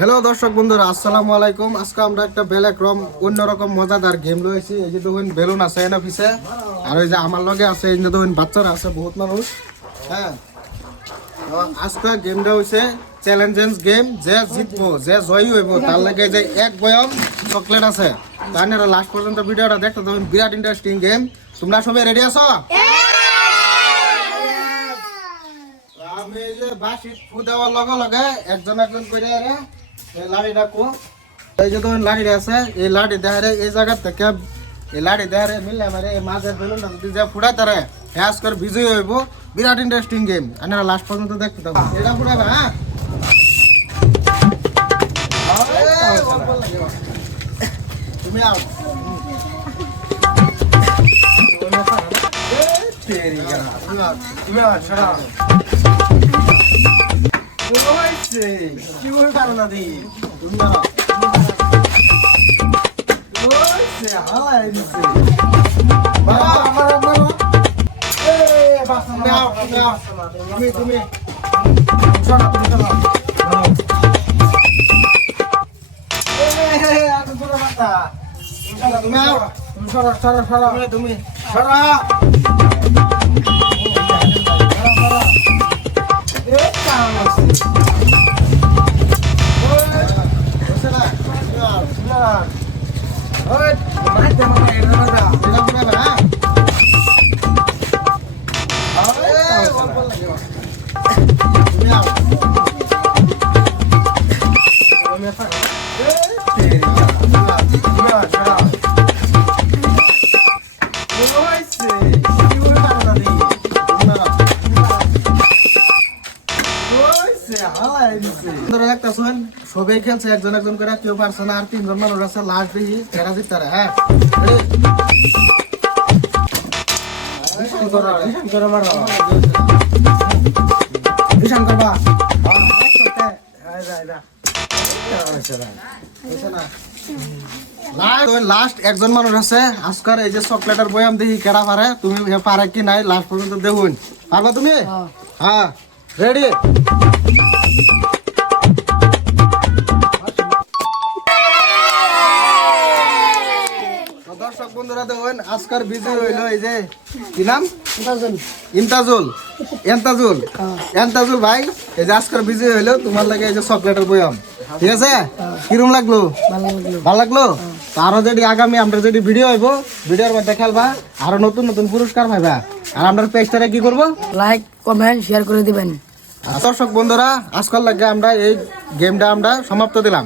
Hello দর্শক বন্ধুরা আসসালামু আলাইকুম। আজকে আমরা একটা বেলেক রম অন্যরকম মজাদার গেম লয়েছি এই যে দেখুন বেলুন আছে এনে পিছে। আর ওই যে আমার লগে আছে এই যে দেখুন বাচ্চারা আছে বহুত মানুষ। হ্যাঁ। আজকে গেমটা হয়েছে চ্যালেঞ্জেন্স গেম যে জিতবো যে জয়ী হইব তার লাগে যে এক বয়ম চকলেট আছে। তার লাস্ট পর্যন্ত ভিডিওটা দেখতে তখন বিরাট ইন্টারেস্টিং গেম তোমরা সবাই রেডি আছো? আমি যে বাসি ফু দেওয়ার লগে লগে একজন একজন করে এই লাড়ি ডাকু। এই যে তোমার লাড়ি আছে, এই লাড়ি দেহারে এই জায়গা থেকে, এই লাড়ি দেহারে মিললে আমারে এই মাছের বেলুনটা যদি যে ফুড়াই তারে হ্যাস করে বিজয়ী হইব। বিরাট ইন্টারেস্টিং হ্যাঁ। তুমি আও। হয়েছে কি করে পারো না দি তুমি আও। হয়েছে, হালাই দিছে। বাবা, আমার বাবা। এই, বাসা, তুমি তুমি আও। তুমি। সরো, তুমি সরো। সরো, সরো, তুমি। সরো। আও, তুমি আও। ওই, মারতে মারতে, ধরো সবাই খেলছে একজন একজন করে কেউ পারছে না আর তিনজন মানুষ আছে লাস্ট দেখি সেরা জিততে হ্যাঁ। নিশান করবা। হ্যাঁ। হ্যাঁ। লাস্ট একজন মানুষ আছে আজকার এই যে চকলেটের বয়াম দেখি কেডা পারে তুমি পারে কি নাই লাস্ট পর্যন্ত দেখুন পারবা তুমি হ্যাঁ রেডি দর্শক বন্ধুরা দেখুন আজকার বিজয় হইল এই যে কি নাম? এন্তাজুল এন্তাজুল ভাই এই যে আজকার বিজয় হইল তোমার লাগে এই যে চকলেটের বয়াম। ঠিক আছে? কিরম লাগল? ভালো লাগল। আরও যদি আগামী আমরা যদি ভিডিও হইব ভিডিওর মধ্যে খেলবা আরও নতুন নতুন পুরস্কার পাইবা। আর আমরা পেজটারে কি করব? লাইক কমেন্ট শেয়ার করে দিবেন। দর্শক বন্ধুরা আজকাল লাগে আমরা এই গেমটা আমরা সমাপ্ত দিলাম।